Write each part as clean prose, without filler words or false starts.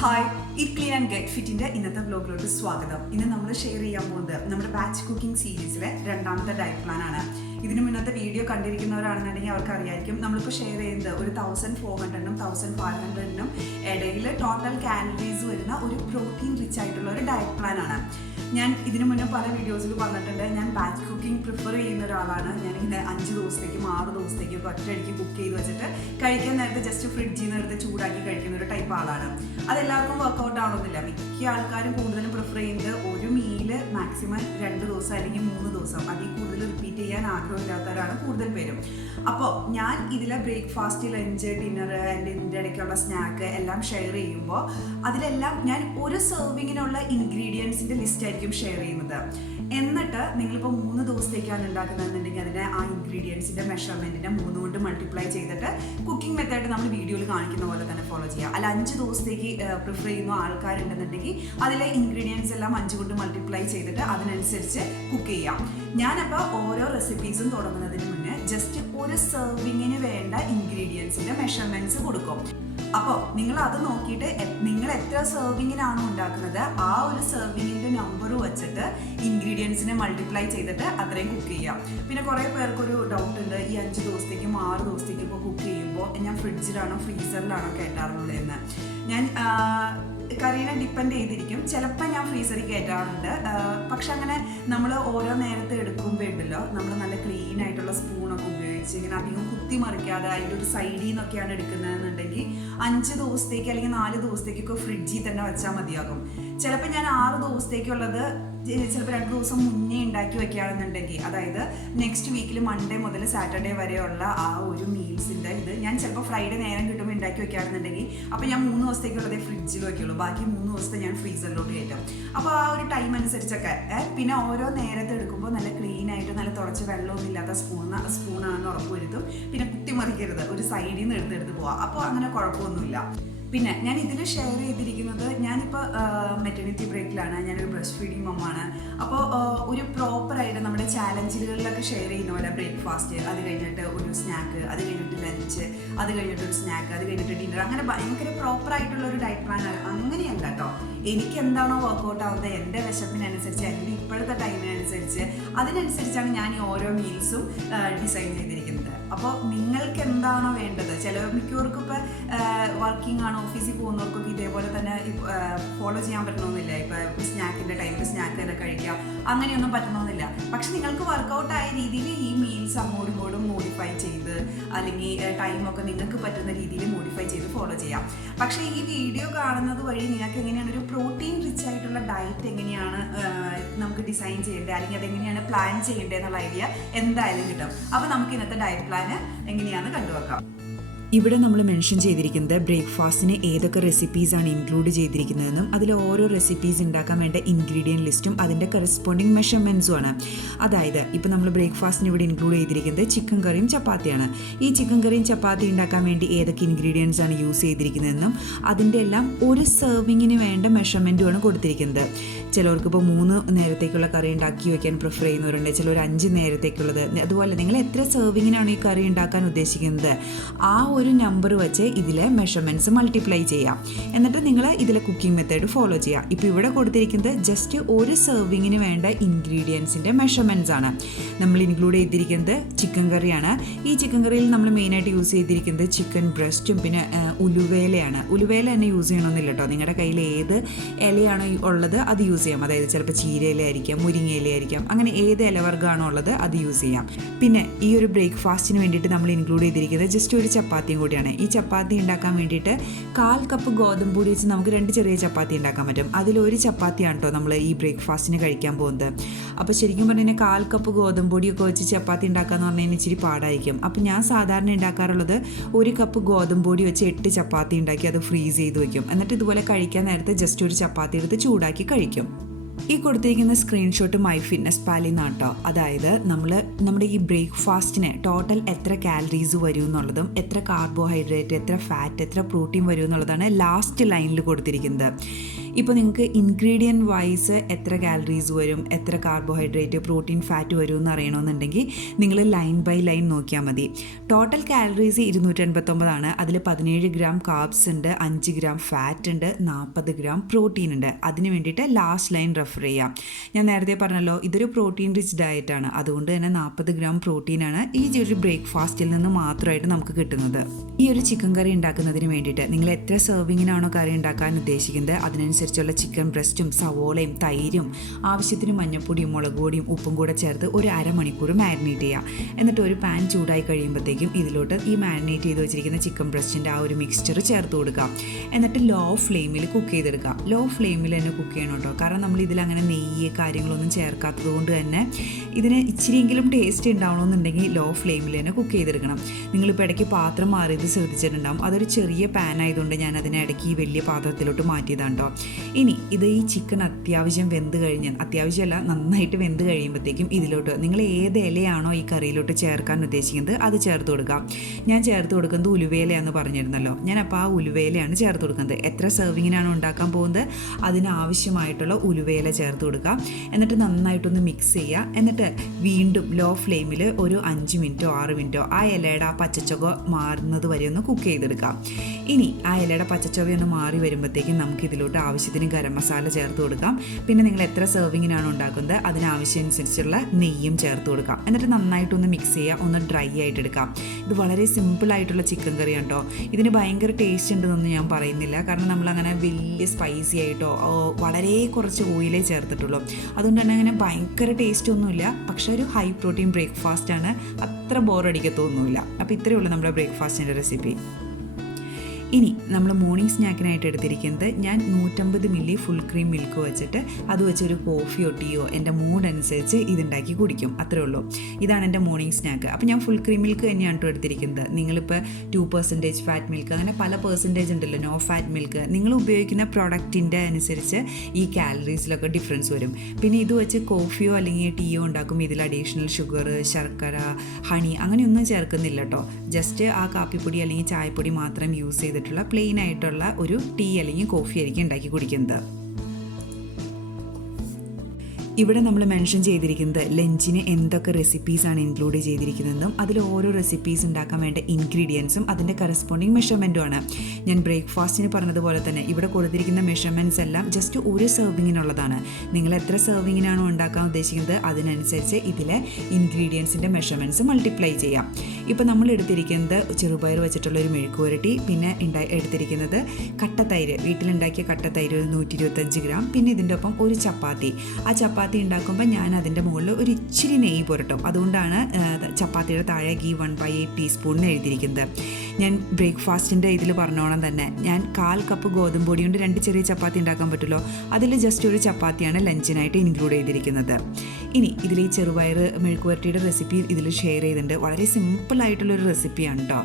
Hi, eat clean and get ഫിറ്റിൻ്റെ ഇന്നത്തെ വ്ലോഗിലോട്ട് സ്വാഗതം. ഇന്ന് നമ്മൾ ഷെയർ ചെയ്യാൻ പോകുന്നത് നമ്മുടെ ബാച്ച് കുക്കിംഗ് സീരീസിലെ രണ്ടാമത്തെ ഡയറ്റ് പ്ലാൻ ആണ്. ഇതിന് മുന്നത്തെ വീഡിയോ കണ്ടിരിക്കുന്നവരാണെന്നുണ്ടെങ്കിൽ അവർക്ക് അറിയായിരിക്കും നമ്മളിപ്പോൾ ഷെയർ ചെയ്യുന്നത് ഒരു 1400-നും 1500-നും ഇടയിൽ ടോട്ടൽ കാലറീസ് വരുന്ന ഒരു പ്രോട്ടീൻ റിച്ച് ആയിട്ടുള്ള ഒരു ഡയറ്റ് പ്ലാൻ ആണ്. ഞാൻ ഇതിനു മുന്നേ പല വീഡിയോസിൽ പറഞ്ഞിട്ടുണ്ട്, ഞാൻ ബാച്ച് കുക്കിംഗ് പ്രിഫർ ചെയ്യുന്ന ഒരാളാണ്. ഞാനിങ്ങനെ 5 ദിവസത്തേക്കും 6 ദിവസത്തേക്കും ഒറ്റയടിക്ക് കുക്ക് ചെയ്ത് വെച്ചിട്ട് കഴിക്കാൻ നേരത്തെ ജസ്റ്റ് ഫ്രിഡ്ജിൽ നിന്ന് എടുത്ത് ചൂടാക്കി കഴിക്കുന്ന ഒരു ടൈപ്പ് ആളാണ്. അതെല്ലാവർക്കും വർക്കൗട്ട് ആവണമെന്നില്ല. മിക്ക ആൾക്കാരും കൂടുതലും പ്രിഫർ ചെയ്യുന്നത് ഒരു മീല് മാക്സിമം 2 ദിവസം അല്ലെങ്കിൽ 3 ദിവസം, അതിൽ കൂടുതൽ റിപ്പീറ്റ് ചെയ്യാൻ ആഗ്രഹമില്ലാത്തവരാണ് കൂടുതൽ പേരും. അപ്പോൾ ഞാൻ ഇതിലെ ബ്രേക്ക്ഫാസ്റ്റ്, ലഞ്ച്, ഡിന്നർ ആൻഡ് ഇതിൻ്റെ ഇടയ്ക്കുള്ള സ്നാക്ക് എല്ലാം ഷെയർ ചെയ്യുമ്പോൾ അതിലെല്ലാം ഞാൻ ഒരു സെർവിങ്ങിനുള്ള ഇൻഗ്രീഡിയൻസിൻ്റെ ലിസ്റ്റ് ആയിരിക്കും ഷെയർ ചെയ്യുന്നത്. എന്നിട്ട് നിങ്ങളിപ്പോൾ 3 ദിവസത്തേക്കാണ് ഉണ്ടാക്കുന്നതെന്നുണ്ടെങ്കിൽ അതിനെ ആ ഇൻഗ്രീഡിയൻസിൻ്റെ മെഷർമെൻറ്റിനെ 3 കൊണ്ട് മൾട്ടിപ്ലൈ ചെയ്തിട്ട് കുക്കിംഗ് മെത്തേഡ് നമ്മൾ വീഡിയോയിൽ കാണിക്കുന്ന പോലെ തന്നെ ഫോളോ ചെയ്യുക. അല്ല 5 ദിവസത്തേക്ക് പ്രിഫർ ചെയ്യുന്ന ആൾക്കാരുണ്ടെന്നുണ്ടെങ്കിൽ അതിലെ ഇൻഗ്രീഡിയൻസ് എല്ലാം 5 കൊണ്ട് മൾട്ടിപ്ലൈ ചെയ്തിട്ട് അതിനനുസരിച്ച് കുക്ക് ചെയ്യാം. ഞാനപ്പോൾ ഓരോ റെസിപ്പീസും തുടങ്ങുന്നതിന് മുന്നേ ജസ്റ്റ് ഒരു സെർവിങ്ങിന് വേണ്ട ഇൻഗ്രീഡിയൻസിൻ്റെ മെഷർമെൻറ്റ്സ് കൊടുക്കും. അപ്പോൾ നിങ്ങൾ അത് നോക്കിയിട്ട് നിങ്ങൾ എത്ര സെർവിങ്ങിനാണോ ഉണ്ടാക്കുന്നത് ആ ഒരു സെർവിങ്ങിൻ്റെ നമ്പർ വെച്ചിട്ട് ഇൻഗ്രീഡിയൻസിനെ മൾട്ടിപ്ലൈ ചെയ്തിട്ട് അത്രയും കുക്ക് ചെയ്യാം. പിന്നെ കുറേ പേർക്കൊരു ഡൗട്ട് ഉണ്ട്, ഈ 5 ദിവസത്തേക്കും 6 ദിവസത്തേക്കും ഇപ്പോൾ കുക്ക് ചെയ്യുമ്പോൾ ഞാൻ ഫ്രിഡ്ജിലാണോ ഫ്രീസറിലാണോ കയറ്റാറുള്ളതെന്ന്. ഞാൻ കറീനെ ഡിപ്പെൻഡ് ചെയ്തിരിക്കും. ചിലപ്പോൾ ഞാൻ ഫ്രീസറിൽ കയറ്റാറുണ്ട്. പക്ഷെ അങ്ങനെ നമ്മൾ ഓരോ നേരത്തെ എടുക്കുമ്പോൾ ഉണ്ടല്ലോ, നമ്മൾ നല്ല ക്ലീൻ ആയിട്ടുള്ള സ്പൂണൊക്കെ ഉപയോഗിച്ച് ഇങ്ങനെ അധികം കുത്തി മറിക്കാതെ അതിൻ്റെ ഒരു സൈഡിൽ നിന്നൊക്കെയാണ് എടുക്കുന്നതെന്നുണ്ടെങ്കിൽ 5 ദിവസത്തേക്ക് അല്ലെങ്കിൽ 4 ദിവസത്തേക്കൊക്കെ ഫ്രിഡ്ജിൽ തന്നെ വെച്ചാൽ മതിയാകും. ചിലപ്പോൾ ഞാൻ 6 ദിവസത്തേക്കുള്ളത് ചിലപ്പോൾ 2 ദിവസം മുന്നേ ഉണ്ടാക്കി വെക്കുകയാണെന്നുണ്ടെങ്കിൽ, അതായത് നെക്സ്റ്റ് വീക്കിൽ മൺഡേ മുതൽ സാറ്റർഡേ വരെയുള്ള ആ ഒരു മീൽസിൻ്റെ ഇത് ഞാൻ ചിലപ്പോൾ ഫ്രൈഡേ നേരം കിട്ടുമ്പോൾ ഉണ്ടാക്കി വെക്കുകയാണെന്നുണ്ടെങ്കിൽ അപ്പോൾ ഞാൻ 3 ദിവസത്തേക്കുള്ളതേ ഫ്രിഡ്ജിൽ വയ്ക്കുള്ളൂ, ബാക്കി 3 ദിവസത്തെ ഞാൻ ഫ്രീസറിലോട്ട് കയറ്റും. അപ്പോൾ ആ ഒരു ടൈം അനുസരിച്ചൊക്കെ പിന്നെ ഓരോ നേരത്തെ എടുക്കുമ്പോൾ നല്ല ക്ലീൻ ആയിട്ട് നല്ല തുടച്ച് വെള്ളമൊന്നും ഇല്ലാത്ത സ്പൂണാണെന്ന് ഉറപ്പ് വരുത്തും. പിന്നെ കുത്തിമറിക്കരുത്, ഒരു സൈഡിൽ നിന്ന് എടുത്തെടുത്ത് പോവാം. അപ്പോൾ അങ്ങനെ കുഴപ്പമൊന്നുമില്ല. പിന്നെ ഞാൻ ഇതിൽ ഷെയർ ചെയ്തിരിക്കുന്നത്, ഞാനിപ്പോൾ മെറ്റർണിറ്റി ബ്രേക്കിലാണ്, ഞാനൊരു ബ്രസ്റ്റ് ഫീഡിങ് മമ്മാണ്. അപ്പോൾ ഒരു പ്രോപ്പറായിട്ട് നമ്മുടെ ചാലഞ്ചുകളിലൊക്കെ ഷെയർ ചെയ്യുന്ന പോലെ ബ്രേക്ക്ഫാസ്റ്റ്, അത് കഴിഞ്ഞിട്ട് ഒരു സ്നാക്ക്, അത് കഴിഞ്ഞിട്ട് ലഞ്ച്, അത് കഴിഞ്ഞിട്ട് ഒരു സ്നാക്ക്, അത് കഴിഞ്ഞിട്ട് ഡിന്നർ, അങ്ങനെ ഭയങ്കര പ്രോപ്പറായിട്ടുള്ള ഒരു ഡയറ്റ് പ്ലാൻ അങ്ങനെയല്ല കേട്ടോ. എനിക്ക് എന്താണോ വർക്കൗട്ട് ആവുന്നത് എൻ്റെ വിശപ്പിനനുസരിച്ച്, എൻ്റെ ഇപ്പോഴത്തെ ടൈമിനനുസരിച്ച്, അതിനനുസരിച്ചാണ് ഞാൻ ഈ ഓരോ മീൽസും ഡിസൈൻ ചെയ്തിരിക്കുന്നത്. അപ്പോൾ നിങ്ങൾക്ക് എന്താണോ വേണ്ടത്, മിക്കവർക്കും ഇപ്പോൾ വർക്കിംഗ് ആണ്, ഓഫീസിൽ പോകുന്നവർക്കൊക്കെ ഇതേപോലെ തന്നെ ഫോളോ ചെയ്യാൻ പറ്റണമെന്നില്ല. ഇപ്പോൾ സ്നാക്കിൻ്റെ ടൈമിൽ സ്നാക്ക് തന്നെ കഴിക്കാം, അങ്ങനെയൊന്നും പറ്റണമെന്നില്ല. പക്ഷെ നിങ്ങൾക്ക് വർക്കൗട്ടായ രീതിയിൽ ഈ മീൽസ് അങ്ങോട്ടും ഇങ്ങോട്ടും മോഡിഫൈ ചെയ്ത്, അല്ലെങ്കിൽ ടൈമൊക്കെ നിങ്ങൾക്ക് പറ്റുന്ന രീതിയിൽ മോഡിഫൈ ചെയ്ത് ഫോളോ ചെയ്യാം. പക്ഷേ ഈ വീഡിയോ കാണുന്നത് വഴി നിങ്ങൾക്ക് എങ്ങനെയാണ് ഒരു പ്രോട്ടീൻ റിച്ച് ആയിട്ടുള്ള ഡയറ്റ് എങ്ങനെയാണ് നമുക്ക് ഡിസൈൻ ചെയ്യേണ്ടത്, അല്ലെങ്കിൽ അതെങ്ങനെയാണ് പ്ലാൻ ചെയ്യേണ്ടത് എന്നുള്ള ഐഡിയ എന്തായാലും കിട്ടും. അപ്പോൾ നമുക്ക് ഇന്നത്തെ ഡയറ്റ് പ്ലാൻ എങ്ങനെയാണെന്ന് കണ്ടുവെക്കാം. ഇവിടെ നമ്മൾ മെൻഷൻ ചെയ്തിരിക്കുന്നത് ബ്രേക്ക്ഫാസ്റ്റിന് ഏതൊക്കെ റെസിപ്പീസാണ് ഇൻക്ലൂഡ് ചെയ്തിരിക്കുന്നതെന്നും അതിൽ ഓരോ റെസിപ്പീസ് ഉണ്ടാക്കാൻ വേണ്ട ഇൻഗ്രീഡിയൻറ്റ് ലിസ്റ്റും അതിൻ്റെ കറസ്പോണ്ടിങ് മെഷർമെൻറ്റ്സുമാണ്. അതായത് ഇപ്പോൾ നമ്മൾ ബ്രേക്ക്ഫാസ്റ്റിന് ഇവിടെ ഇൻക്ലൂഡ് ചെയ്തിരിക്കുന്നത് ചിക്കൻ കറിയും ചപ്പാത്തിയാണ്. ഈ ചിക്കൻ കറിയും ചപ്പാത്തി ഉണ്ടാക്കാൻ വേണ്ടി ഏതൊക്കെ ഇൻഗ്രീഡിയൻസ് ആണ് യൂസ് ചെയ്തിരിക്കുന്നതെന്നും അതിൻ്റെ എല്ലാം ഒരു സെർവിങ്ങിന് വേണ്ട മെഷർമെൻറ്റുമാണ് കൊടുത്തിരിക്കുന്നത്. ചിലവർക്കിപ്പോൾ 3 നേരത്തേക്കുള്ള കറി ഉണ്ടാക്കി വയ്ക്കാൻ പ്രിഫർ ചെയ്യുന്നവരുണ്ട്, ചിലർ 5 നേരത്തേക്കുള്ളത്. അതുപോലെ നിങ്ങൾ എത്ര സെർവിങ്ങിനാണ് ഈ കറി ഉണ്ടാക്കാൻ ഉദ്ദേശിക്കുന്നത് ആ ഒരു നമ്പർ വെച്ച് ഇതിലെ മെഷർമെൻറ്റ്സ് മൾട്ടിപ്ലൈ ചെയ്യാം. എന്നിട്ട് നിങ്ങൾ ഇതിലെ കുക്കിംഗ് മെത്തേഡ് ഫോളോ ചെയ്യുക. ഇപ്പോൾ ഇവിടെ കൊടുത്തിരിക്കുന്നത് ജസ്റ്റ് ഒരു സെർവിങ്ങിന് വേണ്ട ഇൻഗ്രീഡിയൻസിൻ്റെ മെഷർമെൻറ്റ്സ് ആണ്. നമ്മൾ ഇൻക്ലൂഡ് ചെയ്തിരിക്കുന്നത് ചിക്കൻ കറിയാണ്. ഈ ചിക്കൻ കറിയിൽ നമ്മൾ മെയിനായിട്ട് യൂസ് ചെയ്തിരിക്കുന്നത് ചിക്കൻ ബ്രസ്റ്റും പിന്നെ ഉലുവേലയാണ്. ഉലുവേല തന്നെ യൂസ് ചെയ്യണമെന്നില്ല കേട്ടോ, നിങ്ങളുടെ കയ്യിൽ ഏത് ഇലയാണോ ഉള്ളത് അത് യൂസ് ചെയ്യാം. അതായത് ചിലപ്പോൾ ചീരയില ആയിരിക്കാം, മുരിങ്ങയില ആയിരിക്കാം, അങ്ങനെ ഏത് ഇലവർഗ്ഗമാണോ ഉള്ളത് അത് യൂസ് ചെയ്യാം. പിന്നെ ഈ ഒരു ബ്രേക്ക്ഫാസ്റ്റിന് വേണ്ടിയിട്ട് നമ്മൾ ഇൻക്ലൂഡ് ചെയ്തിരിക്കുന്നത് ജസ്റ്റ് ഒരു ചപ്പാത്തിയും കൂടിയാണ്. ഈ ചപ്പാത്തി ഉണ്ടാക്കാൻ വേണ്ടിയിട്ട് 1/4 കപ്പ് ഗോതമ്പ് പൊടി വെച്ച് നമുക്ക് 2 ചെറിയ ചപ്പാത്തി ഉണ്ടാക്കാൻ പറ്റും. അതിലൊരു ചപ്പാത്തിയാണ് കേട്ടോ നമ്മൾ ഈ ബ്രേക്ക്ഫാസ്റ്റിന് കഴിക്കാൻ പോകുന്നത്. അപ്പോൾ ശരിക്കും പറഞ്ഞാൽ 1/4 കപ്പ് ഗോതമ്പ് പൊടിയൊക്കെ വെച്ച് ചപ്പാത്തി ഉണ്ടാക്കാന്ന് പറഞ്ഞു കഴിഞ്ഞാൽ ഇച്ചിരി പാടായിരിക്കും. അപ്പോൾ ഞാൻ സാധാരണ ഉണ്ടാക്കാറുള്ളത് 1 കപ്പ് ഗോതമ്പ് പൊടി വെച്ച് 8 ചപ്പാത്തി ഉണ്ടാക്കി അത് ഫ്രീസ് ചെയ്ത് വയ്ക്കും. എന്നിട്ട് ഇതുപോലെ കഴിക്കാൻ നേരത്തെ ജസ്റ്റ് ഒരു ചപ്പാത്തി എടുത്ത് ചൂടാക്കി കഴിക്കും. ഈ കൊടുത്തിരിക്കുന്ന സ്ക്രീൻഷോട്ട് മൈ ഫിറ്റ്നസ് പാലിൽ നിന്നാണ് കേട്ടോ. അതായത് നമ്മുടെ ഈ ബ്രേക്ക്ഫാസ്റ്റിന് ടോട്ടൽ എത്ര കാലറീസ് വരും എന്നുള്ളതും എത്ര കാർബോഹൈഡ്രേറ്റ്, എത്ര ഫാറ്റ്, എത്ര പ്രോട്ടീൻ വരും എന്നുള്ളതാണ് ലാസ്റ്റ് ലൈനിൽ കൊടുത്തിരിക്കുന്നത്. ഇപ്പോൾ നിങ്ങൾക്ക് ഇൻഗ്രീഡിയൻറ്റ് വൈസ് എത്ര കാലറീസ് വരും, എത്ര കാർബോഹൈഡ്രേറ്റ്, പ്രോട്ടീൻ, ഫാറ്റ് വരും എന്ന് അറിയണമെന്നുണ്ടെങ്കിൽ നിങ്ങൾ ലൈൻ ബൈ ലൈൻ നോക്കിയാൽ മതി. ടോട്ടൽ കാലറീസ് 289 അതിൽ 17 ഗ്രാം കാർബ്സ് ഉണ്ട്, 5 ഗ്രാം ഫാറ്റ് ഉണ്ട്, 40 ഗ്രാം പ്രോട്ടീൻ ഉണ്ട്. അതിന് വേണ്ടിയിട്ട് ലാസ്റ്റ് ലൈൻ റെഫർ ചെയ്യാം. ഞാൻ നേരത്തെ പറഞ്ഞല്ലോ ഇതൊരു പ്രോട്ടീൻ റിച്ച് ഡയറ്റാണ്, അതുകൊണ്ട് തന്നെ 40 ഗ്രാം പ്രോട്ടീനാണ് ഈ ഒരു ബ്രേക്ക്ഫാസ്റ്റിൽ നിന്ന് മാത്രമായിട്ട് നമുക്ക് കിട്ടുന്നത്. ഈ ഒരു ചിക്കൻ കറി ഉണ്ടാക്കുന്നതിന് വേണ്ടിയിട്ട് നിങ്ങൾ എത്ര സെർവിങ്ങിനാണോ കറി ഉണ്ടാക്കാൻ ഉദ്ദേശിക്കുന്നത് അതിനനുസരിച്ചുള്ള ചിക്കൻ ബ്രസ്റ്റും സവോളയും തൈരും ആവശ്യത്തിന് മഞ്ഞൾപ്പൊടിയും മുളക് പൊടിയും ഉപ്പും കൂടെ ചേർത്ത് ഒരു അരമണിക്കൂർ മാരിനേറ്റ് ചെയ്യുക. എന്നിട്ട് ഒരു പാൻ ചൂടായി കഴിയുമ്പോഴത്തേക്കും ഇതിലോട്ട് ഈ മാരിനേറ്റ് ചെയ്ത് വെച്ചിരിക്കുന്ന ചിക്കൻ ബ്രസ്റ്റിൻ്റെ ആ ഒരു മിക്സ്ചർ ചേർത്ത് കൊടുക്കുക. എന്നിട്ട് ലോ ഫ്ലെയിമിൽ കുക്ക് ചെയ്തെടുക്കുക. ലോ ഫ്ലെയിമിൽ തന്നെ കുക്ക് ചെയ്യണം കേട്ടോ, കാരണം നമ്മൾ ഇതിലങ്ങനെ നെയ്യ് കാര്യങ്ങളൊന്നും ചേർക്കാത്തത് കൊണ്ട് തന്നെ ഇതിന് ഇച്ചിരിയെങ്കിലും ടേസ്റ്റ് ഉണ്ടാവണമെന്നുണ്ടെങ്കിൽ ലോ ഫ്ലെയിമിൽ തന്നെ കുക്ക് ചെയ്തെടുക്കണം. നിങ്ങളിപ്പോൾ ഇടയ്ക്ക് പാത്രം മാറിയത് ശ്രദ്ധിച്ചിട്ടുണ്ടാകും. അതൊരു ചെറിയ പാൻ ആയതുകൊണ്ട് ഞാൻ അതിനെ ഇടയ്ക്ക് ഈ വലിയ പാത്രത്തിലോട്ട് മാറ്റിയതാണ് കേട്ടോ. ഇനി ഇത് ഈ ചിക്കൻ അത്യാവശ്യം വെന്ത് കഴിഞ്ഞാൽ, അത്യാവശ്യമല്ല നന്നായിട്ട് വെന്ത് കഴിയുമ്പോഴത്തേക്കും ഇതിലോട്ട് നിങ്ങൾ ഏത് ഇലയാണോ ഈ കറിയിലോട്ട് ചേർക്കാൻ ഉദ്ദേശിക്കുന്നത് അത് ചേർത്ത് കൊടുക്കാം. ഞാൻ ചേർത്ത് കൊടുക്കുന്നത് ഉലുവേലയാണെന്ന് പറഞ്ഞിരുന്നല്ലോ, ഞാൻ അപ്പോൾ ആ ഉലുവേലയാണ് ചേർത്ത് കൊടുക്കുന്നത്. എത്ര സെർവിങ്ങിനാണ് ഉണ്ടാക്കാൻ പോകുന്നത് അതിനാവശ്യമായിട്ടുള്ള ഉലുവേല ചേർത്ത് കൊടുക്കുക. എന്നിട്ട് നന്നായിട്ടൊന്ന് മിക്സ് ചെയ്യുക. എന്നിട്ട് വീണ്ടും ലോ ഫ്ലെയിമിൽ ഒരു 5 മിനിറ്റോ 6 മിനിറ്റോ ആ ഇലയുടെ ആ പച്ചച്ചൊക മാറുന്നത് വരെ ഒന്ന് കുക്ക് ചെയ്തെടുക്കാം. ഇനി ആ ഇലയുടെ പച്ചച്ചൊവയൊന്ന് മാറി വരുമ്പോഴത്തേക്കും നമുക്ക് ഇതിലോട്ട് ആവശ്യത്തിന് ഗരം മസാല ചേർത്ത് കൊടുക്കാം. പിന്നെ നിങ്ങൾ എത്ര സെർവിങ്ങിനാണ് ഉണ്ടാക്കുന്നത് അതിനാവശ്യമനുസരിച്ചുള്ള നെയ്യും ചേർത്ത് കൊടുക്കാം. എന്നിട്ട് നന്നായിട്ടൊന്ന് മിക്സ് ചെയ്യുക, ഒന്ന് ഡ്രൈ ആയിട്ട് എടുക്കാം. ഇത് വളരെ സിമ്പിളായിട്ടുള്ള ചിക്കൻ കറിയാണ് കേട്ടോ. ഇതിന് ഭയങ്കര ടേസ്റ്റ് ഉണ്ടെന്നൊന്നും ഞാൻ പറയുന്നില്ല, കാരണം നമ്മളങ്ങനെ വലിയ സ്പൈസി ആയിട്ടോ വളരെ കുറച്ച് ഓയിലേ ചേർത്തിട്ടുള്ളൂ. അതുകൊണ്ട് തന്നെ അങ്ങനെ ഭയങ്കര ടേസ്റ്റ് ഒന്നുമില്ല. പക്ഷേ ഒരു ഹൈ പ്രോട്ടീൻ ബ്രേക്ക്ഫാസ്റ്റാണ്, അത്ര ബോറടിക്കത്തൊന്നുമില്ല. അപ്പോൾ ഇത്രയേ ഉള്ളൂ നമ്മുടെ ബ്രേക്ക്ഫാസ്റ്റിൻ്റെ റെസിപ്പി. ഇനി നമ്മൾ മോർണിംഗ് സ്നാക്കിനായിട്ട് എടുത്തിരിക്കുന്നത് ഞാൻ 150 മില്ലി ഫുൾ ക്രീം മിൽക്ക് വെച്ചിട്ട് അത് വെച്ചൊരു കോഫിയോ ടീയോ എൻ്റെ മൂഡ് അനുസരിച്ച് ഇതുണ്ടാക്കി കുടിക്കും, അത്രേ ഉള്ളൂ. ഇതാണ് എൻ്റെ മോർണിംഗ് സ്നാക്ക്. അപ്പോൾ ഞാൻ ഫുൾ ക്രീം മിൽക്ക് തന്നെയാണ് കേട്ടോ എടുത്തിരിക്കുന്നത്. നിങ്ങളിപ്പോൾ 2% ഫാറ്റ് മിൽക്ക് അങ്ങനെ പല പെർസെൻറ്റേജ് ഉണ്ടല്ലോ, നോ ഫാറ്റ് മിൽക്ക്, നിങ്ങൾ ഉപയോഗിക്കുന്ന പ്രോഡക്റ്റിൻ്റെ അനുസരിച്ച് ഈ കാലറീസിലൊക്കെ ഡിഫറൻസ് വരും. പിന്നെ ഇത് വെച്ച് കോഫിയോ അല്ലെങ്കിൽ ടീയോ ഉണ്ടാക്കും, ഇതിൽ അഡീഷണൽ ഷുഗർ, ശർക്കര, ഹണി അങ്ങനെയൊന്നും ചേർക്കുന്നില്ല കേട്ടോ. ജസ്റ്റ് ആ കാപ്പിപ്പൊടി അല്ലെങ്കിൽ ചായപ്പൊടി മാത്രം യൂസ് ചെയ്ത് പ്ലെയിൻ ആയിട്ടുള്ള ഒരു ടീ അല്ലെങ്കിൽ കോഫി ആയിരിക്കും ഉണ്ടാക്കി കുടിക്കുന്നത്. ഇവിടെ നമ്മൾ മെൻഷൻ ചെയ്തിരിക്കുന്നത് ലഞ്ചിന് എന്തൊക്കെ റെസിപ്പീസാണ് ഇൻക്ലൂഡ് ചെയ്തിരിക്കുന്നതെന്നും അതിൽ ഓരോ റെസിപ്പീസ് ഉണ്ടാക്കാൻ വേണ്ട ഇൻഗ്രീഡിയൻസും അതിൻ്റെ കറസ്പോണ്ടിങ് മെഷർമെൻറ്റുമാണ്. ഞാൻ ബ്രേക്ക്ഫാസ്റ്റിന് പറഞ്ഞതുപോലെ തന്നെ ഇവിടെ കൊടുത്തിരിക്കുന്ന മെഷർമെൻറ്റ്സ് എല്ലാം ജസ്റ്റ് ഒരു സെർവിങ്ങിനുള്ളതാണ്. നിങ്ങൾ എത്ര സെർവിങ്ങിനാണോ ഉണ്ടാക്കാൻ ഉദ്ദേശിക്കുന്നത് അതിനനുസരിച്ച് ഇതിലെ ഇൻഗ്രീഡിയൻസിൻ്റെ മെഷർമെൻറ്റ്സ് മൾട്ടിപ്ലൈ ചെയ്യാം. ഇപ്പോൾ നമ്മൾ എടുത്തിരിക്കുന്നത് ചെറുപയർ വെച്ചിട്ടുള്ളൊരു മെഴുക്കുവരട്ടി, പിന്നെ എടുത്തിരിക്കുന്നത് കട്ടത്തൈര്, വീട്ടിലുണ്ടാക്കിയ കട്ടത്തൈര് ഒരു 125 ഗ്രാം, പിന്നെ ഇതിൻ്റെ ഒപ്പം ഒരു ചപ്പാത്തി. ആ ചപ്പാത്തി ഉണ്ടാക്കുമ്പോൾ ഞാൻ അതിൻ്റെ മുകളിൽ ഒരു ഇച്ചിരി നെയ്യ് പുരട്ടും, അതുകൊണ്ടാണ് ചപ്പാത്തിയുടെ താഴെ ഗീ 1/8 ടീസ്പൂണിന് എഴുതിയിരിക്കുന്നത്. ഞാൻ ബ്രേക്ക്ഫാസ്റ്റിൻ്റെ ഇതിൽ പറഞ്ഞോണം തന്നെ ഞാൻ 1/4 കപ്പ് ഗോതമ്പ് പൊടി കൊണ്ട് 2 ചെറിയ ചപ്പാത്തി ഉണ്ടാക്കാൻ പറ്റുമല്ലോ, അതിൽ ജസ്റ്റ് ഒരു ചപ്പാത്തിയാണ് ലഞ്ചിനായിട്ട് ഇൻക്ലൂഡ് ചെയ്തിരിക്കുന്നത്. ഇനി ഇതിൽ ഈ ചെറുപയർ മെഴുക്കുവരട്ടിയുടെ റെസിപ്പി ഇതിൽ ഷെയർ ചെയ്തിട്ടുണ്ട്. വളരെ സിമ്പിളായിട്ടുള്ളൊരു റെസിപ്പിയാണ് കേട്ടോ.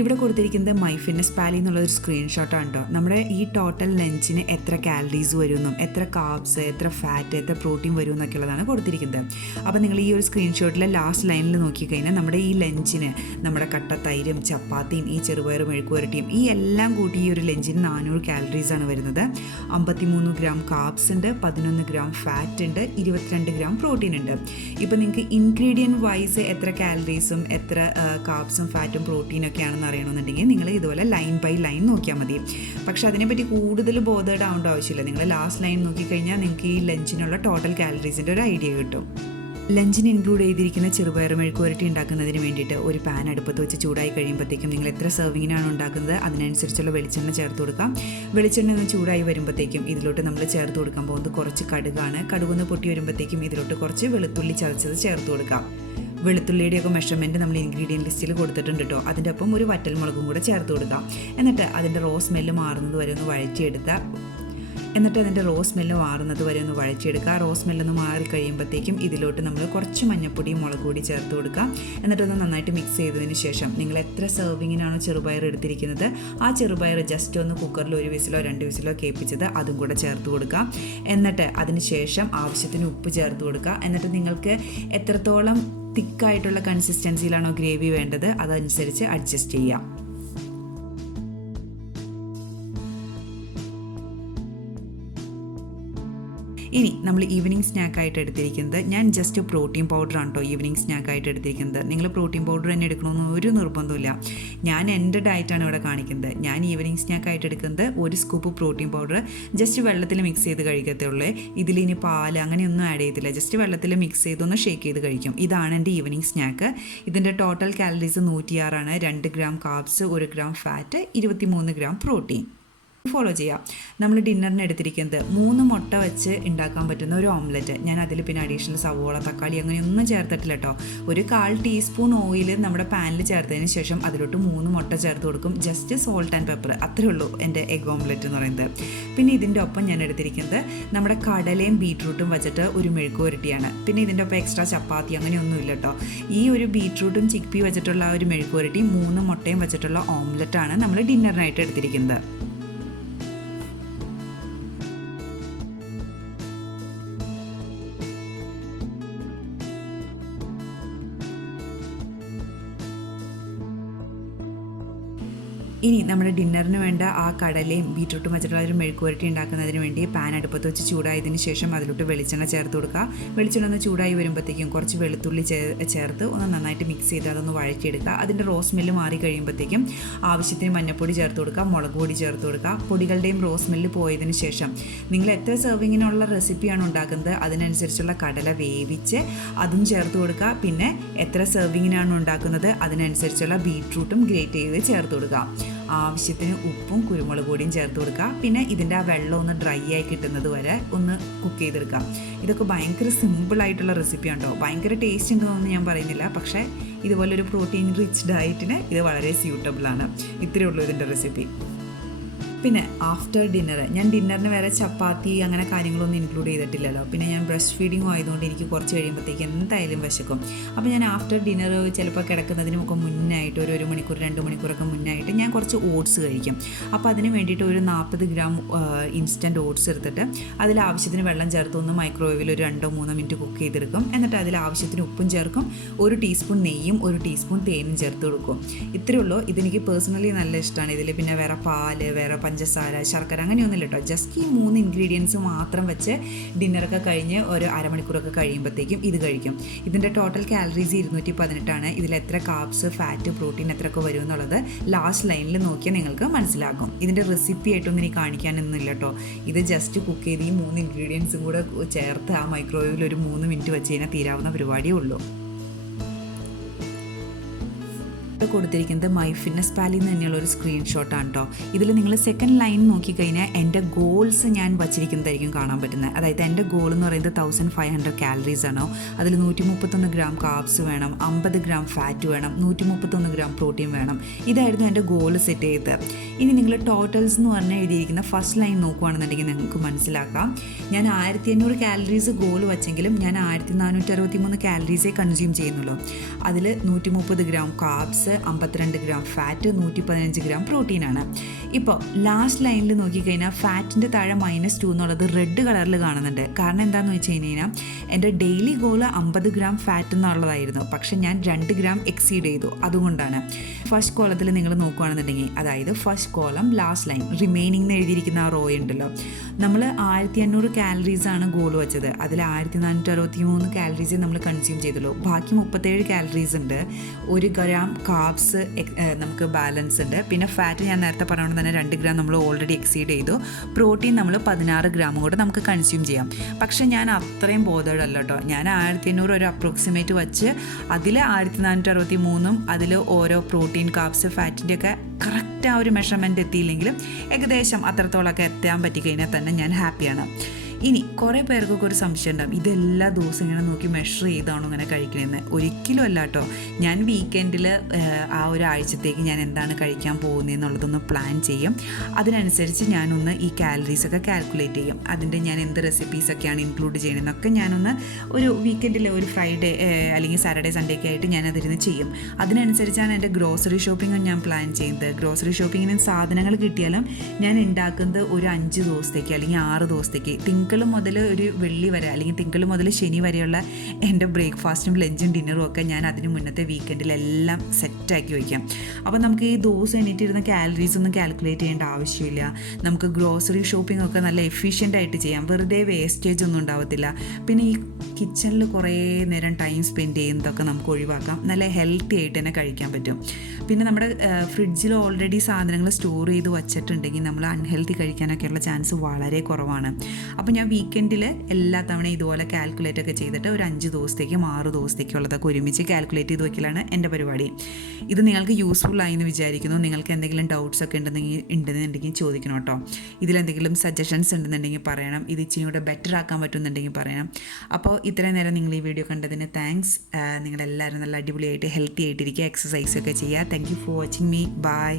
ഇവിടെ കൊടുത്തിരിക്കുന്നത് മൈ ഫിറ്റ്നസ് പാലി എന്നുള്ളൊരു സ്ക്രീൻഷോട്ടാണ് കേട്ടോ. നമ്മുടെ ഈ ടോട്ടൽ ലഞ്ചിന് എത്ര കാലറീസ് വരുമെന്നും എത്ര കാർബ്സ്, എത്ര ഫാറ്റ്, എത്ര പ്രോട്ടീൻ വരും എന്നൊക്കെ ഉള്ളതാണ് കൊടുത്തിരിക്കുന്നത്. അപ്പോൾ നിങ്ങൾ ഈ ഒരു സ്ക്രീൻഷോട്ടിലെ ലാസ്റ്റ് ലൈനിൽ നോക്കിക്കഴിഞ്ഞാൽ നമ്മുടെ ഈ ലഞ്ചിന് നമ്മുടെ കട്ടത്തൈരും ചപ്പാത്തിയും ഈ ചെറുപയർ മെഴുക്കുവരട്ടിയും ഈ എല്ലാം കൂട്ടി ഈ ഒരു ലഞ്ചിന് 400 കാലറീസാണ് വരുന്നത്. 53 ഗ്രാം കാർബ്സ് ഉണ്ട്, 11 ഗ്രാം ഫാറ്റ് ഉണ്ട്, 22 ഗ്രാം പ്രോട്ടീൻ ഉണ്ട്. ഇപ്പോൾ നിങ്ങൾക്ക് ഇൻഗ്രീഡിയൻറ്റ് വൈസ് എത്ര കാലറീസും എത്ര കാർബ്സും ഫാറ്റും പ്രോട്ടീനും ഒക്കെയാണെന്ന് അറിയണമെന്നുണ്ടെങ്കിൽ നിങ്ങൾ ഇതുപോലെ ലൈൻ ബൈ ലൈൻ നോക്കിയാൽ മതി. പക്ഷെ അതിനെപ്പറ്റി കൂടുതൽ ബോധേഡ് ആവേണ്ട ആവശ്യമില്ല. നിങ്ങൾ ലാസ്റ്റ് ലൈൻ നോക്കിക്കഴിഞ്ഞാൽ നിങ്ങൾക്ക് ഈ ലഞ്ചിനുള്ള ടോട്ടൽ കാലറീസിൻ്റെ ഒരു ഐഡിയ കിട്ടും. ലഞ്ചിന് ഇൻക്ലൂഡ് ചെയ്തിരിക്കുന്ന ചെറുപയർ മെഴുക്കുവരട്ടി ഉണ്ടാക്കുന്നതിന് വേണ്ടിയിട്ട് ഒരു പാൻ അടുപ്പത്ത് വെച്ച് ചൂടായി കഴിയുമ്പോഴത്തേക്കും നിങ്ങൾ എത്ര സെർവിങ്ങിനാണ് ഉണ്ടാക്കുന്നത് അതിനനുസരിച്ചുള്ള വെളിച്ചെണ്ണ ചേർത്ത് കൊടുക്കാം. വെളിച്ചെണ്ണ ഒന്ന് ചൂടായി വരുമ്പോഴത്തേക്കും ഇതിലോട്ട് നമ്മൾ ചേർത്ത് കൊടുക്കാൻ പോകുന്നത് കുറച്ച് കടുകാണ്. കടുകൊന്ന് പൊട്ടി വരുമ്പോഴത്തേക്കും ഇതിലോട്ട് കുറച്ച് വെളുത്തുള്ളി ചതച്ചത് ചേർത്ത് കൊടുക്കാം. വെളുത്തുള്ളിയുടെയൊക്കെ മെഷർമെൻറ്റ് നമ്മൾ ഇൻഗ്രീഡിയൻറ്റ് ലിസ്റ്റിൽ കൊടുത്തിട്ടുണ്ട് കേട്ടോ. അതിൻ്റെ ഒപ്പം ഒരു വറ്റൽമുളകും കൂടെ ചേർത്ത് കൊടുക്കാം. എന്നിട്ട് അതിൻ്റെ റോ സ്മെല്ല് മാറുന്നത് വരെ ഒന്ന് വഴറ്റിയെടുക്കുക. റോ സ്മെല്ലൊന്ന് മാറിക്കഴിയുമ്പോഴത്തേക്കും ഇതിലോട്ട് നമ്മൾ കുറച്ച് മഞ്ഞൾപ്പൊടിയും മുളക് പൊടി ചേർത്ത് കൊടുക്കാം. എന്നിട്ടൊന്ന് നന്നായിട്ട് മിക്സ് ചെയ്തതിന് ശേഷം നിങ്ങൾ എത്ര സെർവിങ്ങിനാണോ ചെറുപയർ എടുത്തിരിക്കുന്നത് ആ ചെറുപയർ ജസ്റ്റ് ഒന്ന് കുക്കറിൽ 1 വിസിലോ 2 വിസിലോ കേൾപ്പിച്ചത് അതും കൂടെ ചേർത്ത് കൊടുക്കാം. എന്നിട്ട് അതിന് ശേഷം ആവശ്യത്തിന് ഉപ്പ് ചേർത്ത് കൊടുക്കുക. എന്നിട്ട് നിങ്ങൾക്ക് എത്രത്തോളം തിക്കായിട്ടുള്ള കൺസിസ്റ്റൻസിയിലാണോ ഗ്രേവി വേണ്ടത് അതനുസരിച്ച് അഡ്ജസ്റ്റ് ചെയ്യാം. ഇനി നമ്മൾ ഈവനിങ് സ്നാക്കായിട്ട് എടുത്തിരിക്കുന്നത്, ഞാൻ ജസ്റ്റ് പ്രോട്ടീൻ പൗഡറാണ് കേട്ടോ ഈവനിങ് സ്നാക്കായിട്ട് എടുത്തിരിക്കുന്നത്. നിങ്ങൾ പ്രോട്ടീൻ പൗഡർ തന്നെ എടുക്കണമെന്ന് ഒരു നിർബന്ധമില്ല. ഞാൻ എൻ്റെ ഡയറ്റാണ് ഇവിടെ കാണിക്കുന്നത്. ഞാൻ ഈവനിങ് സ്നാക്കായിട്ട് എടുക്കുന്നത് 1 സ്കൂപ്പ് പ്രോട്ടീൻ പൗഡർ ജസ്റ്റ് വെള്ളത്തിൽ മിക്സ് ചെയ്ത് കഴിക്കത്തുള്ളൂ. ഇതിലിനി പാല് അങ്ങനെയൊന്നും ആഡ് ചെയ്തില്ല. ജസ്റ്റ് വെള്ളത്തിൽ മിക്സ് ചെയ്തൊന്ന് ഷേക്ക് ചെയ്ത് കഴിക്കും. ഇതാണ് എൻ്റെ ഈവനിങ് സ്നാക്ക്. ഇതിൻ്റെ ടോട്ടൽ കാലറീസ് 106 ആണ്. 2 gram carbs, 1 gram fat, 23 gram protein. Follow ചെയ്യാം. നമ്മൾ ഡിന്നറിന് എടുത്തിരിക്കുന്നത് 3 മുട്ട വെച്ച് ഉണ്ടാക്കാൻ പറ്റുന്ന ഒരു ഓംലെറ്റ്. ഞാൻ അതിൽ പിന്നെ അഡീഷണൽ സവോള, തക്കാളി അങ്ങനെയൊന്നും ചേർത്തിട്ടില്ല കേട്ടോ. ഒരു 1/4 ടീസ്പൂൺ ഓയിൽ നമ്മുടെ പാനിൽ ചേർത്തതിന് ശേഷം അതിലോട്ട് 3 മുട്ട ചേർത്ത് കൊടുക്കും. ജസ്റ്റ് സോൾട്ട് ആൻഡ് പെപ്പർ, അത്രേ ഉള്ളൂ എൻ്റെ എഗ് ഓംലെറ്റ് എന്ന് പറയുന്നത്. പിന്നെ ഇതിൻ്റെ ഒപ്പം ഞാൻ എടുത്തിരിക്കുന്നത് നമ്മുടെ കടലയും ബീട്രൂട്ടും വെച്ചിട്ട് ഒരു മെഴുക്ക് പുരട്ടിയാണ്. പിന്നെ ഇതിൻ്റെ ഒപ്പം എക്സ്ട്രാ ചപ്പാത്തി അങ്ങനെയൊന്നും ഇല്ല കേട്ടോ. ഈ ഒരു ബീട്രൂട്ടും ചിക്പി വെച്ചിട്ടുള്ള ഒരു മെഴുക്ക് പുരട്ടി 3 മുട്ടയും വെച്ചിട്ടുള്ള ഓംലെറ്റാണ് നമ്മൾ ഡിന്നറിനായിട്ട് എടുത്തിരിക്കുന്നത്. ഇനി നമ്മുടെ ഡിന്നറിന് വേണ്ട ആ കടലയും ബീട്രൂട്ടും വെച്ചിട്ടുള്ള ഒരു മെഴുക്ക് പുരട്ടി ഉണ്ടാക്കുന്നതിന് വേണ്ടി പാൻ അടുപ്പത്ത് വെച്ച് ചൂടായതിന് ശേഷം അതിലോട്ട് വെളിച്ചെണ്ണ ചേർത്ത് കൊടുക്കുക. വെളിച്ചെണ്ണ ഒന്ന് ചൂടായി വരുമ്പോഴത്തേക്കും കുറച്ച് വെളുത്തുള്ളി ചേർത്ത് ഒന്ന് നന്നായിട്ട് മിക്സ് ചെയ്ത് അതൊന്ന് വഴറ്റിയെടുക്കുക. അതിൻ്റെ റോസ് സ്മെല്ല് മാറി കഴിയുമ്പോഴത്തേക്കും ആവശ്യത്തിന് മഞ്ഞൾപ്പൊടി ചേർത്ത് കൊടുക്കുക, മുളക് പൊടി ചേർത്ത് കൊടുക്കുക. പൊടികളുടെയും റോസ് സ്മെല്ല് പോയതിന് ശേഷം നിങ്ങൾ എത്ര സെർവിങ്ങിനുള്ള റെസിപ്പിയാണ് ഉണ്ടാക്കുന്നത് അതിനനുസരിച്ചുള്ള കടല വേവിച്ച് അതും ചേർത്ത് കൊടുക്കുക. പിന്നെ എത്ര സെർവിങ്ങിനാണ് ഉണ്ടാക്കുന്നത് അതിനനുസരിച്ചുള്ള ബീട്രൂട്ടും ഗ്രേറ്റ് ചെയ്ത് ചേർത്ത് കൊടുക്കുക. ആവശ്യത്തിന് ഉപ്പും കുരുമുളക് പൊടിയും ചേർത്ത് കൊടുക്കുക. പിന്നെ ഇതിൻ്റെ ആ വെള്ളം ഒന്ന് ഡ്രൈ ആയി കിട്ടുന്നത് വരെ ഒന്ന് കുക്ക് ചെയ്തെടുക്കുക. ഇതൊക്കെ ഭയങ്കര സിമ്പിളായിട്ടുള്ള റെസിപ്പിയാണ് കേട്ടോ. ഭയങ്കര ടേസ്റ്റ് ഉണ്ടെന്നൊന്നും ഞാൻ പറയുന്നില്ല, പക്ഷേ ഇതുപോലൊരു പ്രോട്ടീൻ റിച്ച് ഡയറ്റിന് ഇത് വളരെ സ്യൂട്ടബിളാണ്. ഇത്രയേ ഉള്ളൂ ഇതിൻ്റെ റെസിപ്പി. പിന്നെ ആഫ്റ്റർ ഡിന്നർ, ഞാൻ ഡിന്നറിന് വേറെ ചപ്പാത്തി അങ്ങനെ കാര്യങ്ങളൊന്നും ഇൻക്ലൂഡ് ചെയ്തിട്ടില്ലല്ലോ. പിന്നെ ഞാൻ ബ്രസ്റ്റ് ഫീഡിങ്ങും ആയതുകൊണ്ട് എനിക്ക് കുറച്ച് കഴിയുമ്പോഴത്തേക്ക് എന്തായാലും വിശക്കും. അപ്പോൾ ഞാൻ ആഫ്റ്റർ ഡിന്നർ ചിലപ്പോൾ കിടക്കുന്നതിനൊക്കെ മുന്നായിട്ട് ഒരു 1 മണിക്കൂർ 2 മണിക്കൂറൊക്കെ മുന്നായിട്ട് ഞാൻ കുറച്ച് ഓട്സ് കഴിക്കും. അപ്പോൾ അതിന് വേണ്ടിയിട്ട് ഒരു 40 ഗ്രാം ഇൻസ്റ്റൻറ്റ് ഓട്സ് എടുത്തിട്ട് അതിൽ ആവശ്യത്തിന് വെള്ളം ചേർത്ത് ഒന്ന് മൈക്രോവേവിൽ ഒരു 2-3 മിനിറ്റ് കുക്ക് ചെയ്തെടുക്കും. എന്നിട്ട് അതിൽ ആവശ്യത്തിന് ഉപ്പും ചേർക്കും, 1 ടീസ്പൂൺ നെയ്യും 1 ടീസ്പൂൺ തേനും ചേർത്ത് കൊടുക്കും. ഇത്രയേ ഉള്ളൂ. ഇതെനിക്ക് പേഴ്സണലി നല്ല ഇഷ്ടമാണ്. ഇതിൽ പിന്നെ വേറെ പാല്, വേറെ പഞ്ചസാര, ശർക്കര അങ്ങനെയൊന്നുമില്ല കേട്ടോ. ജസ്റ്റ് ഈ 3 ഇൻഗ്രീഡിയൻസ് മാത്രം വെച്ച് ഡിന്നറൊക്കെ കഴിഞ്ഞ് ഒരു അരമണിക്കൂറൊക്കെ കഴിയുമ്പോഴത്തേക്കും ഇത് കഴിക്കും. ഇതിൻ്റെ ടോട്ടൽ കാലറീസ് 218 ആണ്. ഇതിൽ എത്ര കാർബ്സ്, ഫാറ്റ്, പ്രോട്ടീൻ എത്രയൊക്കെ വരും എന്നുള്ളത് ലാസ്റ്റ് ലൈനിൽ നോക്കിയാൽ നിങ്ങൾക്ക് മനസ്സിലാക്കും. ഇതിൻ്റെ റെസിപ്പി ആയിട്ടൊന്നും ഇനി കാണിക്കാനൊന്നുമില്ല കേട്ടോ. ഇത് ജസ്റ്റ് കുക്ക് ചെയ്ത് ഈ 3 ഇൻഗ്രീഡിയൻസും കൂടെ ചേർത്ത് ആ മൈക്രോവേവിൽ ഒരു 3 മിനിറ്റ് വെച്ച് കഴിഞ്ഞാൽ തീരാവുന്ന പരിപാടിയേ ഉള്ളൂ. കൊടുത്തിരിക്കുന്നത് മൈ ഫിറ്റ്നസ് പാലിൽ നിന്ന് തന്നെയുള്ള ഒരു സ്ക്രീൻഷോട്ടാണ് കേട്ടോ. ഇതിൽ നിങ്ങൾ സെക്കൻഡ് ലൈൻ നോക്കിക്കഴിഞ്ഞാൽ എൻ്റെ ഗോൾസ് ഞാൻ വച്ചിരിക്കുന്നതായിരിക്കും കാണാൻ പറ്റുന്നത്. അതായത് എൻ്റെ ഗോൾ എന്ന് പറയുന്നത് 1500 കാലറീസ് ആണോ. അതിൽ 131 ഗ്രാം കാർബ്സ് വേണം, 50 ഗ്രാം ഫാറ്റ് വേണം, 131 ഗ്രാം പ്രോട്ടീൻ വേണം. ഇതായിരുന്നു എൻ്റെ ഗോൾ സെറ്റ് ചെയ്തത്. ഇനി നിങ്ങൾ ടോട്ടൽസ് എന്ന് പറഞ്ഞാൽ എഴുതിയിരിക്കുന്ന ഫസ്റ്റ് ലൈൻ നോക്കുകയാണെന്നുണ്ടെങ്കിൽ നിങ്ങൾക്ക് മനസ്സിലാക്കാം. ഞാൻ 1500 കാലറീസ് ഗോൾ വെച്ചെങ്കിലും ഞാൻ 1463 കാലറീസേ കൺസ്യൂം ചെയ്യുന്നുള്ളൂ. അതിൽ 130 gram carbs, 52 gram fat, 115 gram പ്രോട്ടീനാണ്. ഇപ്പോൾ ലാസ്റ്റ് ലൈനിൽ നോക്കിക്കഴിഞ്ഞാൽ ഫാറ്റിൻ്റെ താഴെ -2 എന്നുള്ളത് റെഡ് കളറിൽ കാണുന്നുണ്ട്. കാരണം എന്താണെന്ന് വെച്ച് കഴിഞ്ഞാൽ എൻ്റെ ഡെയിലി ഗോള് 50 ഗ്രാം ഫാറ്റ് എന്നുള്ളതായിരുന്നു. പക്ഷേ ഞാൻ 2 ഗ്രാം എക്സീഡ് ചെയ്തു. അതുകൊണ്ടാണ് ഫസ്റ്റ് കോളത്തിൽ നിങ്ങൾ നോക്കുകയാണെന്നുണ്ടെങ്കിൽ, അതായത് first column last line remaining എന്ന് എഴുതിയിരിക്കുന്ന ആ റോ ഉണ്ടല്ലോ, നമ്മൾ 1500 കാലറീസാണ് ഗോൾ വെച്ചത്. അതിൽ 1463 കാലറീസേ നമ്മൾ കൺസ്യൂം ചെയ്തുള്ളൂ. ബാക്കി 37 കാലറീസ് ഉണ്ട്. 1 ഗ്രാം കാർബ്സ് നമുക്ക് ബാലൻസ് ഉണ്ട്. പിന്നെ ഫാറ്റ് ഞാൻ നേരത്തെ പറഞ്ഞുകൊണ്ട് തന്നെ 2 ഗ്രാം നമ്മൾ ഓൾറെഡി എക്സീഡ് ചെയ്തു. പ്രോട്ടീൻ നമ്മൾ 16 ഗ്രാം കൂടെ നമുക്ക് കൺസ്യൂം ചെയ്യാം. പക്ഷേ ഞാൻ അത്രയും ബോധേഡ് അല്ല കേട്ടോ. ഞാൻ 1500 ഒരു അപ്രോക്സിമേറ്റ് വെച്ച് അതിൽ 1463 അതിൽ ഓരോ പ്രോട്ടീൻ, കാർബ്സ്, ഫാറ്റിൻ്റെയൊക്കെ കറക്റ്റ് ആ ഒരു മെഷർമെൻറ്റ് എത്തിയില്ലെങ്കിലും ഏകദേശം അത്രത്തോളമൊക്കെ എത്താൻ പറ്റിക്കഴിഞ്ഞാൽ തന്നെ ഞാൻ ഹാപ്പിയാണ്. ഇനി കുറേ പേർക്കൊക്കെ ഒരു സംശയം ഉണ്ടാകും, ഇതെല്ലാ ദിവസവും ഇങ്ങനെ നോക്കി മെഷർ ചെയ്താണോ ഇങ്ങനെ കഴിക്കണമെന്ന്. ഒരിക്കലും അല്ല കേട്ടോ. ഞാൻ വീക്കെൻഡിൽ ആ ഒരാഴ്ചത്തേക്ക് ഞാൻ എന്താണ് കഴിക്കാൻ പോകുന്നതെന്നുള്ളതൊന്ന് പ്ലാൻ ചെയ്യും. അതിനനുസരിച്ച് ഞാനൊന്ന് ഈ കാലറീസൊക്കെ കാൽക്കുലേറ്റ് ചെയ്യും. അതിൻ്റെ ഞാൻ എന്ത് റെസിപ്പീസൊക്കെയാണ് ഇൻക്ലൂഡ് ചെയ്യണമെന്നൊക്കെ ഞാനൊന്ന് ഒരു വീക്കെൻഡിൽ ഒരു ഫ്രൈഡേ അല്ലെങ്കിൽ സാറ്റർഡേ സൺഡേ ഒക്കെ ആയിട്ട് ഞാനതിരുന്ന് ചെയ്യും. അതിനനുസരിച്ചാണ് എൻ്റെ ഗ്രോസറി ഷോപ്പിങ്ങും ഞാൻ പ്ലാൻ ചെയ്യുന്നത്. ഗ്രോസറി ഷോപ്പിങ്ങിന് സാധനങ്ങൾ കിട്ടിയാലും ഞാൻ ഉണ്ടാക്കുന്നത് ഒരു 5 ദിവസത്തേക്ക് അല്ലെങ്കിൽ 6 ദിവസത്തേക്ക്. തിങ്കൾ മുതൽ ഒരു വെള്ളി വരെ അല്ലെങ്കിൽ തിങ്കൾ മുതൽ ശനി വരെയുള്ള എൻ്റെ ബ്രേക്ക്ഫാസ്റ്റും ലഞ്ചും ഡിന്നറും ഒക്കെ ഞാൻ അതിന് മുന്നത്തെ വീക്കെൻഡിലെല്ലാം സെറ്റാക്കി വയ്ക്കാം. അപ്പോൾ നമുക്ക് ഈ ദിവസം എണീറ്റിരുന്ന കാലറീസ് ഒന്നും കാൽക്കുലേറ്റ് ചെയ്യേണ്ട ആവശ്യമില്ല. നമുക്ക് ഗ്രോസറി ഷോപ്പിംഗ് ഒക്കെ നല്ല എഫിഷ്യൻ്റ് ആയിട്ട് ചെയ്യാം. വെറുതെ വേസ്റ്റേജ് ഒന്നും ഉണ്ടാവത്തില്ല. പിന്നെ ഈ കിച്ചണിൽ കുറേ നേരം ടൈം സ്പെൻഡ് ചെയ്യുന്നതൊക്കെ നമുക്ക് ഒഴിവാക്കാം. നല്ല ഹെൽത്തി ആയിട്ട് തന്നെ കഴിക്കാൻ പറ്റും. പിന്നെ നമ്മുടെ ഫ്രിഡ്ജിൽ ഓൾറെഡി സാധനങ്ങൾ സ്റ്റോർ ചെയ്ത് വച്ചിട്ടുണ്ടെങ്കിൽ നമ്മൾ അൺഹെൽത്തി കഴിക്കാനൊക്കെയുള്ള ചാൻസ് വളരെ കുറവാണ്. അപ്പോൾ ഞാൻ വീക്കെൻഡിൽ എല്ലാ തവണ ഇതുപോലെ കാൽക്കുലേറ്റ് ഒക്കെ ചെയ്തിട്ട് ഒരു 5 ദിവസത്തേക്കും 6 ദിവസത്തേക്കുള്ളതൊക്കെ ഒരുമിച്ച് കാൽക്കുലേറ്റ് ചെയ്ത് വയ്ക്കലാണ് എൻ്റെ പരിപാടി. ഇത് നിങ്ങൾക്ക് യൂസ്ഫുൾ ആയി എന്ന് വിചാരിക്കുന്നു. നിങ്ങൾക്ക് എന്തെങ്കിലും ഡൗട്ട്സ് ഒക്കെ ഉണ്ടെന്നുണ്ടെങ്കിൽ ചോദിക്കണം കേട്ടോ. ഇതിലെന്തെങ്കിലും സജഷൻസ് ഉണ്ടെന്നുണ്ടെങ്കിൽ പറയണം. ഇത് ഇച്ചിരി കൂടെ ബെറ്റർ ആക്കാൻ പറ്റുന്നുണ്ടെങ്കിൽ പറയണം. അപ്പോൾ ഇത്രയും നേരം നിങ്ങൾ ഈ വീഡിയോ കണ്ടതിന് താങ്ക്സ്. നിങ്ങളെല്ലാവരും നല്ല അടിപൊളിയായിട്ട് ഹെൽത്തി ആയിട്ടിരിക്കുക, എക്സസൈസൊക്കെ ചെയ്യുക. Thank you for watching me. By.